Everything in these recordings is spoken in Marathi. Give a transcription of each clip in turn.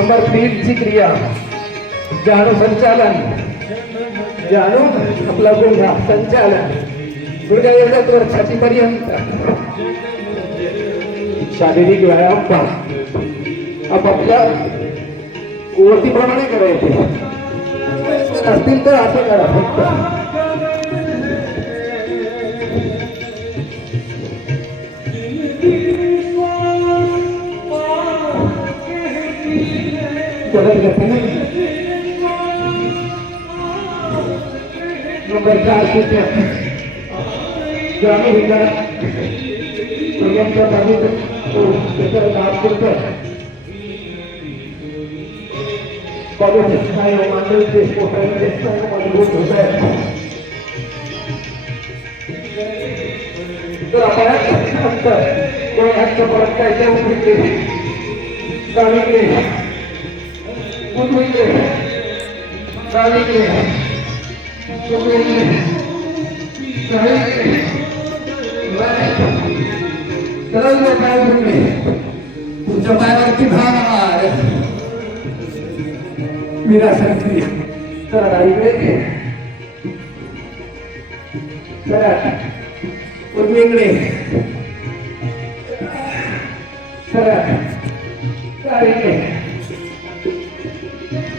नंबर तीन ची क्रिया. जाणू संचालन. जाणू आपला गुन्हा संचालन. गुडघ्या येतात वर छातीपर्यंत शारीरिक व्यायाम पहा आपापल्या कुवतीप्रमाणे करायचे. असतील तर असं करा फक्त. नंबर चार शिट्या जाणून घेतला संयमचा बाजू त्याच्यावर काम करतो कॉलेज हो, मांडल पोटामध्ये मजबूत होत आहे. तर आपण हक्क परत काय ते उजवीकडे डावीकडे उजवीकडे डावीकडे सरळ पाय उठले तुमच्या पायावरती भार. विरासाठी तर डावीकडे चला उजवीकडे चला डावीकडे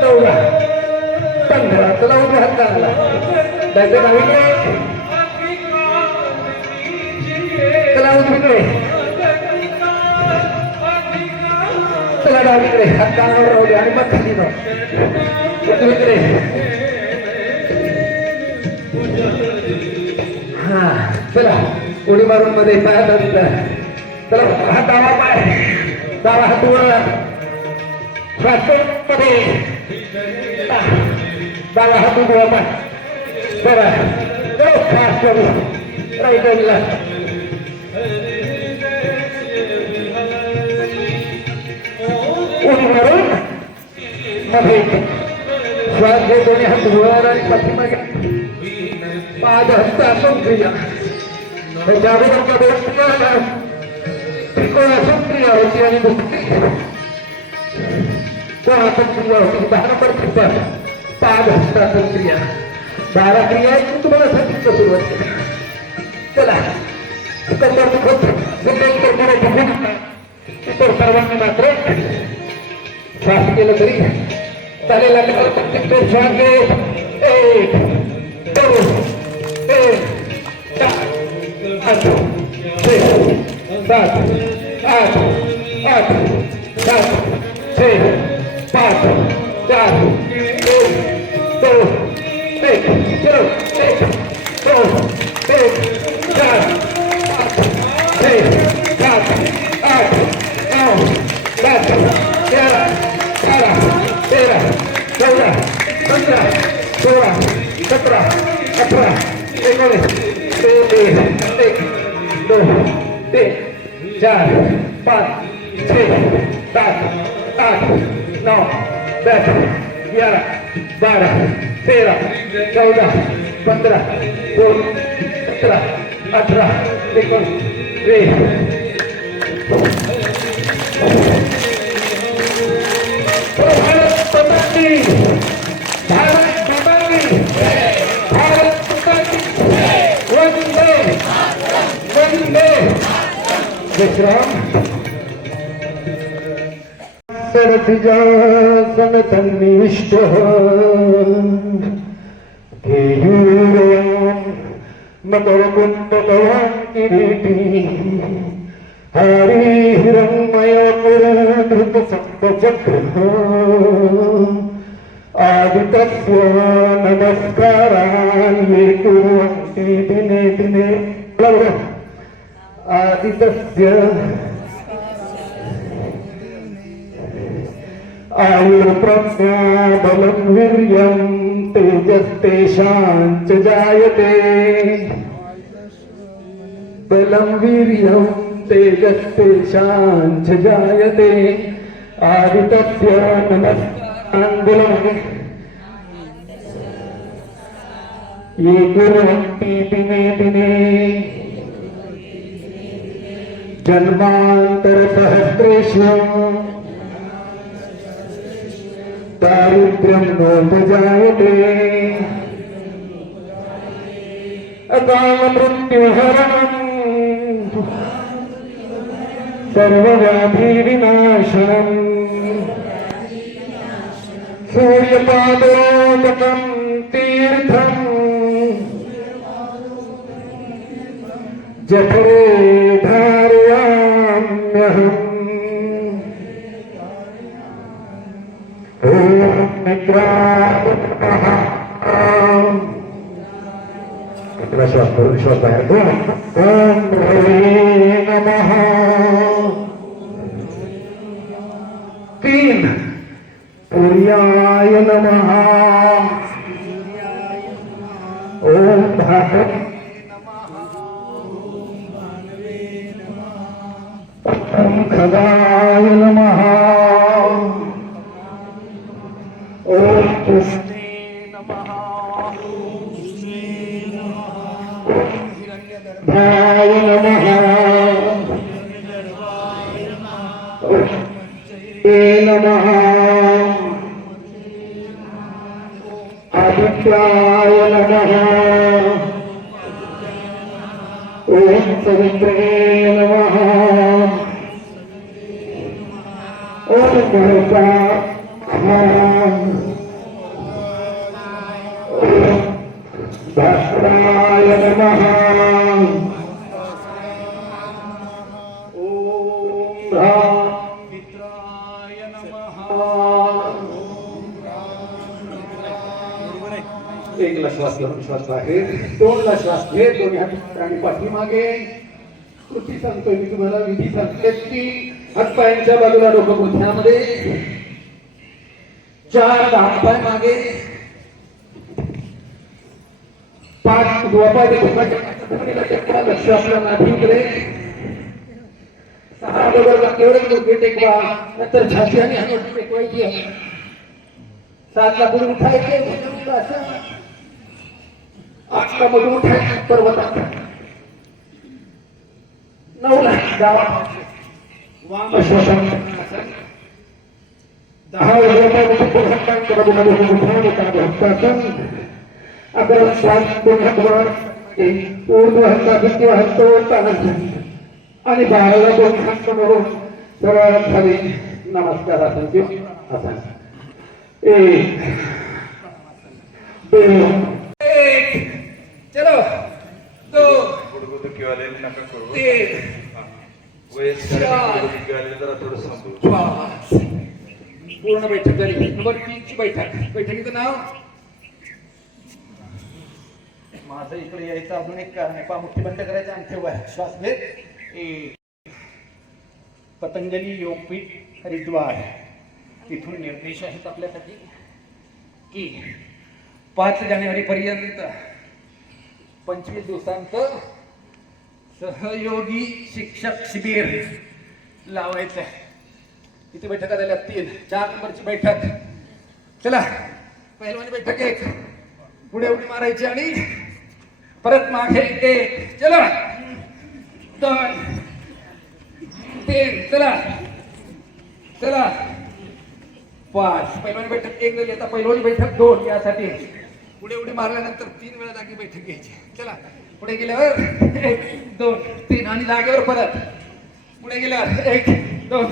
चौदा पंधरा चला उभा हात लागला त्याच्या डावीकडे चला उजवीकडे चला डावीकडे हात कानावर राहू दे आणि मग खाली जाऊ. उजवीकडे हा चला. उडी मारून मध्ये पाया चला हा डावा पाय. डावा हात वर. मध्ये डावा हात उजवा पाय चला चलो खास करू राईट हँडला उडी मारून मध्ये श्वास घे दोन्ही हात वर आणि पाठीमागे पाच हस्तातून क्रिया त्याच्या अगोदरच्या दोन क्रिया त्रिकोणातून क्रिया होती आणि दुसरी कोणातून क्रिया होती दहा नंबर कृपा पाच हस्तासन क्रिया. बारा क्रिया आहेत तुम्हाला सांगितलं सुरुवात? चला. कंबर दुखत सुंदर तर पुढे दुखू नका इतर सर्वांनी मात्र श्वास केलं तरी चालेल आता प्रत्येक श्वास घे एक दोन एक चार आठ छे सात आठ आठ सात छे पाच चार चार पाच छे सात आठ नऊ दस तेरा बारा तेरा चौदा पंधरा सोळा सतरा अठरा एकोणीस दोन एक दोन तीन चार पाच छे सात आठ नऊ दस ग्यारह बारा तेरा चौदा पंधरा सोळ सतरा अठरा एकोणीस वीस भारत माता की भारत माता की भारत माता की वंदे वंदे विश्राम सरथिजासन तन्निष्ट केयूरयाम मकरकुंड किरीटी हरी आदितस्य नमस्कारान् ये कुर्वन्ति दिने दिने आदितस्य आयुर्प्रज्ञाबलं वीर्यं तेजस्तेषाञ्च जायते बलं वीर्यं तेजस्तेषाञ्च जायते आदितस्य नमस्ताङ्गुलम् ये कुर्वन्ति दिने दिने जन्मान्तरसहस्रेषु दारिद्र्यं नोपजायते अकालमृत्युहरणम् सर्वव्याधिविनाशनम् सूर्यपादोदकं तीर्थम् जठरे धारयाम्यहम् ॐ निद्राय नमः श्वास करून श्वास बाहेर दोन ओम हरे नमः। तीन सूर्याय नमः। भाय नमः ॐ नमः। एकला श्वास घेऊन श्वास बाहेर दोनला श्वास घे दोन्ही हात आणि पाठीमागे. कृती सांगतोय मी तुम्हाला विधी सांगते की हातपायांच्या बाजूला डोकं गुंथ्यामध्ये चार हातपाय मागे. पाच दुवापाय टेकवा लक्ष आपल्या नाभीकडे सहा बरोबर केवढे गुडघे नंतर छाती आणि हनुवटी टेकवायची सातला पुढे उठायचे आठला मधून उठायचे पर्वतात. नऊला गावात दहा हस्तासन अकरा श्वास दोन हातवर एक ऊर्ध्व हस्तासन आणि बाराला दोन खंड म्हणून सरळ खाली नमस्कार आसन किंवा आसन एक दोन एक चलो. दो. तीन. पूर्ण बैठक झाली. नंबर तीनची बैठक. बैठकीचं नाव? माझं इकडे यायचं अजून एक कारण आहे. पा मुठी बंद करायचं आणखी श्वास घेत. पतंजली योगपीठ हरिद्वार तिथून निर्देश आहेत आपल्यासाठी की पाच जानेवारी पर्यंत पंचवीस दिवसांचं सहयोगी शिक्षक शिबिर लावायचं आहे. किती बैठका झाल्या तीन चार नंबरची बैठक. चला पहिलवानी बैठक एक. पुढे उडी मारायची आणि परत मागे एक. चला. दोन तीन चला. चला. पाच. पहिलवानी बैठक एक झाली. आता पहिलवानी बैठक दोन यासाठी. पुढे उडी मारल्यानंतर तीन वेळा जागी बैठक घ्यायची. चला. पुढे गेल्यावर एक दोन तीन. आणि जागेवर परत. पुढे गेल्यावर एक दोन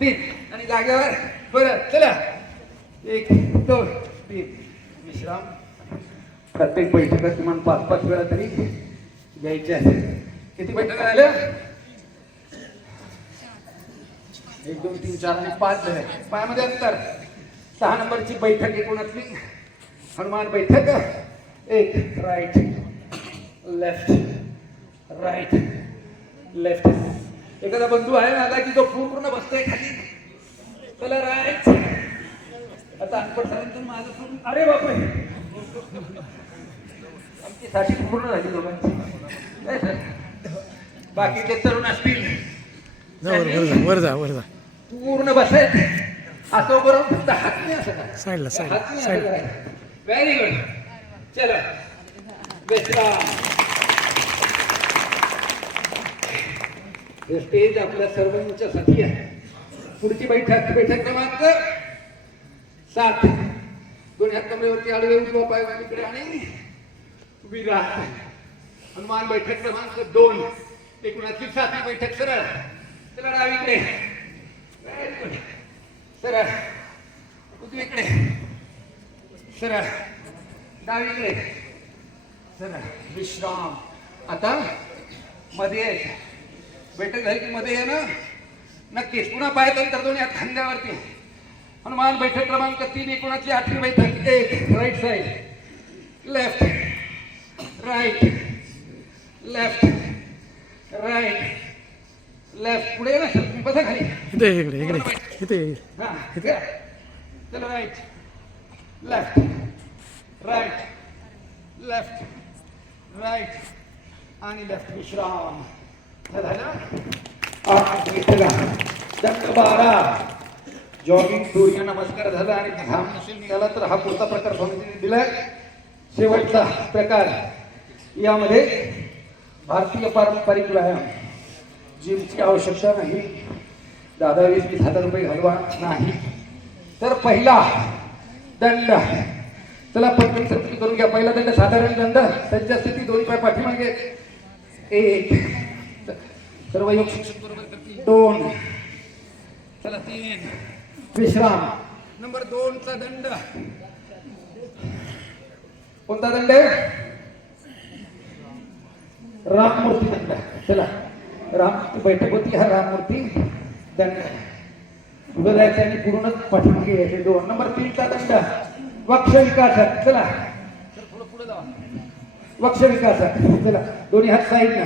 तीन. आणि जागेवर परत. चला. एक दोन तीन. विश्राम. प्रत्येक बैठकीत किमान पाच पाच वेळा तरी घ्यायच्या किती बैठक झाल्या एक दोन तीन चार आणि पाच झाले. पायामध्ये अंतर. सहा नंबरची बैठक एकूणातली. हनुमान बैठक. एक राईट लेफ्ट राईट लेफ्ट एखादा बंधू आहे माझा की तो पूर्ण बसतोय खाली? त्याला राईट आता अनपट झाल्यानंतर माझं फोन अरे बापरे! आमची साठी पूर्ण झाली दोघांची. सर. बाकीचे तरुण असतील. वर वर जा वर जा वर जा. पूर्ण बसायचे असं बरोबर फक्त हात नाही असं काय साईडला साईडला साईडला. व्हेरी गुड चलो. बेसरा हे स्टेज आपल्या सर्वांच्यासाठी आहे. पुढची बैठक बैठक क्रमांक सात. दोन हात कमरेवरती आडवे उजवा पाय इकडे आणि विराट. हनुमान बैठक क्रमांक दोन. एकूणाची सातवी बैठक सरळ सरळ डावीकडे सरळ उजवीकडे सरळ डावीकडे सरळ विश्राम. आता मध्ये यायचं. बैठक झाली की मध्ये ये ना? नक्कीच. पुन्हा पाहायचं तर दोन्ही खांद्यावरती. हनुमान बैठक क्रमांक तीन एकोणाची आठवी बैठक. एक right side left right left right left पुढे ना बसा खाली इथे इकडे इकडे. इथे इथे. चलो right left right left right आणि लेफ्ट विश्राम. झालं आठ दंड बारा. जॉगिंग सूर्य नमस्कार झाला आणि घाम नसेल निघाला तर हा पुढचा प्रकार स्वामीजीने दिला शेवटचा प्रकार यामध्ये भारतीय पारंपरिक व्यायाम जिमची आवश्यकता नाही. दादा वीस वीस हजार रुपये घालवा. नाही. तर पहिला दंड. चला पटकन सर्व करून घ्या. पहिला दंड साधारण दंड. त्यांच्या स्थिती दोन पाय पाठीमागे. एक. सर्व योग शिक्षक बरोबर दोन. चला तीन. विश्राम. नंबर दोनचा दंड. कोणता दंड? आहे राममूर्ती दंड. चला. राम बैठक होती हा राममूर्ती दंड. पुढे जायचं आणि पूर्णच पाठीमागे यायचे दोन. नंबर तीनचा दंड. वक्ष विकासक चला. पुढे पुढे जावा वक्ष विकासक चला. दोन्ही हात साईड ना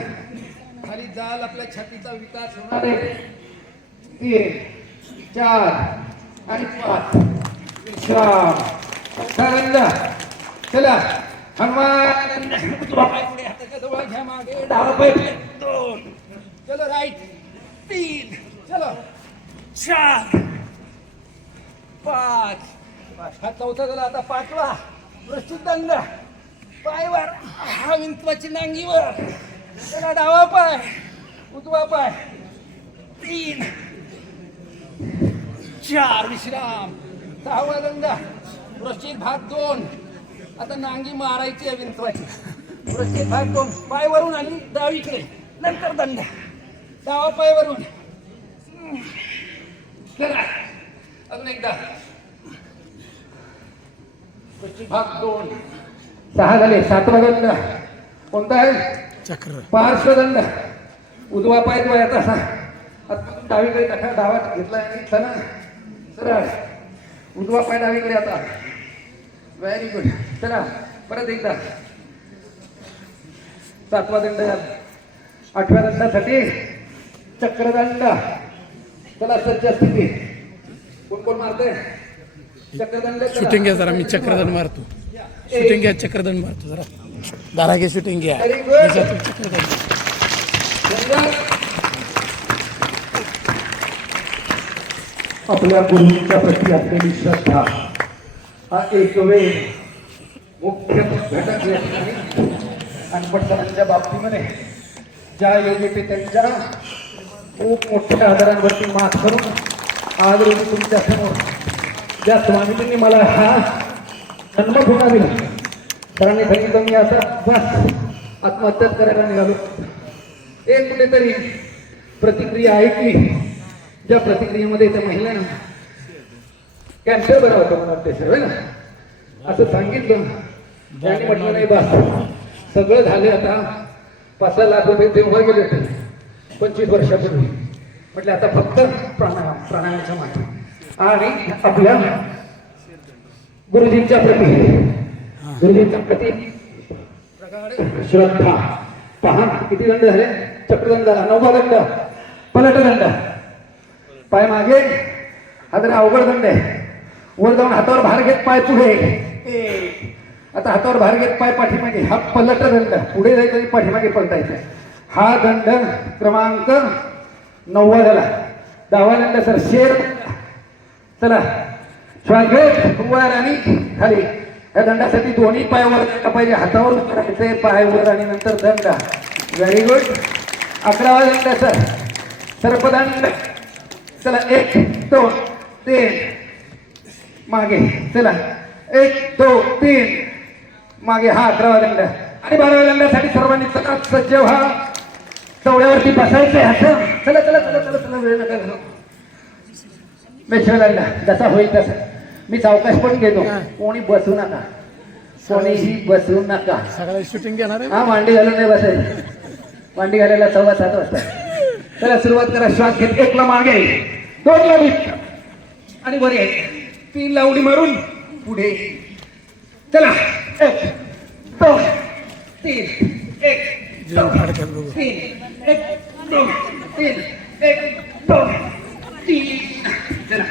खाली जाल आपल्या छातीचा विकास होणार. आहे तीन चार आणि पाच. विश्राम. चला. हनुमान. पुढे घ्या मागे दोन. चलो राईट तीन. चलो. चार. पाच. हा चौथा झाला आता पाचवा. वृश्चिक पायवर. हा विंतवाची नांगीवर. चला डावा पाय. उजवा पाय. तीन. चार. विश्राम. सहावा दंड. वृश्चिक भाग दोन. आता नांगी मारायची आहे विंतवाची वृश्चिक भाग दोन पायवरून आणि डावीकडे नंतर दंड. डावा पायवरून. चला. अजून एकदा. वृश्चिक भाग दोन. सहा झाले सातवा दंड. कोणता आहे? चक्र. पार्श्वदंड उजवा पाय तो याचा आतमधून डावीकडे टाका. डावा घेतला चला सरळ. उजवा पाय डावीकडे आता. व्हेरी गुड चला. परत एकदा. सातवा दंड आठव्या दंडासाठी चक्रदंड. चला सज्ज स्थिती. कोण कोण मारते चक्रदंड. शूटिंग घ्या जरा मी चक्रधन मारतो. शूटिंग घ्या चक्रधन मारतो जरा. जरा घे शूटिंग घ्या. आपल्या गुरुंच्या प्रती असलेली श्रद्धा. हा एक वेळ मुख्य घटक या ठिकाणी अनपटसरांच्या बाबतीमध्ये ज्या योगी ते त्यांच्या खूप मोठ्या आजारांवरती मात करून आज रोजी तुमच्यासमोर ज्या स्वामीजींनी मला हा जन्म ठोका दिला सरांनी सांगितलं मी आता बस आत्महत्याच करायला निघालो. एक कुठेतरी प्रतिक्रिया ऐकली ज्या प्रतिक्रियेमध्ये त्या महिलांना कॅन्सर बरा होता मला ते सर ना? असं सांगितलं. त्यांनी म्हटलं नाही बस. सगळं झालं आता. पाच सहा लाख रुपये तेव्हा गेले होते. पंचवीस वर्षापूर्वी. म्हटलं आता फक्त प्राणायाम प्राणायामाच्या मागे आणि आपल्या गुरुजींच्या प्रती गुरुजींच्या प्रती श्रद्धा. पहा किती दंड झाले? चक्रदंड झाला नववा दंड. पलटदंड पाय मागे. हा तर अवघड दंड आहे. वर जाऊन हातावर भार घेत पाय पुढे आता हातावर भार घेत पाय पाठीमागे. हा पलट दंड. पुढे जायचं आणि पाठीमागे पलटायचं हा दंड क्रमांक नव्वद झाला. दहावा दंड सर शेर चला. श्वास घेत. वर आणि खाली. या दंडासाठी दोन्ही पाय वर जायला पाहिजे. हातावर उतरायचे पाय वर आणि नंतर दंड. व्हेरी गुड अकरावा दंड सर. सर्पदंड. चला एक दोन तीन. मागे. चला. एक दोन तीन. मागे हा अकरावा दंड. आणि बाराव्या दंडासाठी सर्वांनी चला सज्ज व्हा. चवड्यावरती बसायचंय असं. चला चला चला चला चला वेळ नका घालवू. मेशवेलांना जसा होईल तसा. मी सावकाश पण घेतो. कोणी बसू नका. कोणीही बसू नका. सगळ्या शूटिंग घेणार आहे हा मांडी घालून नाही बसायचं. मांडी घालायला सव्वा सात वाजता. चला सुरुवात करा. श्वास घेत एकला मागे. दोन ला उडी. आणि वर आहे तीन ला उडी मारून पुढे. चला. एक दोन तीन एक जीवन फाडक्यात बघू तीन एक दोन तीन एक दोन तीन चला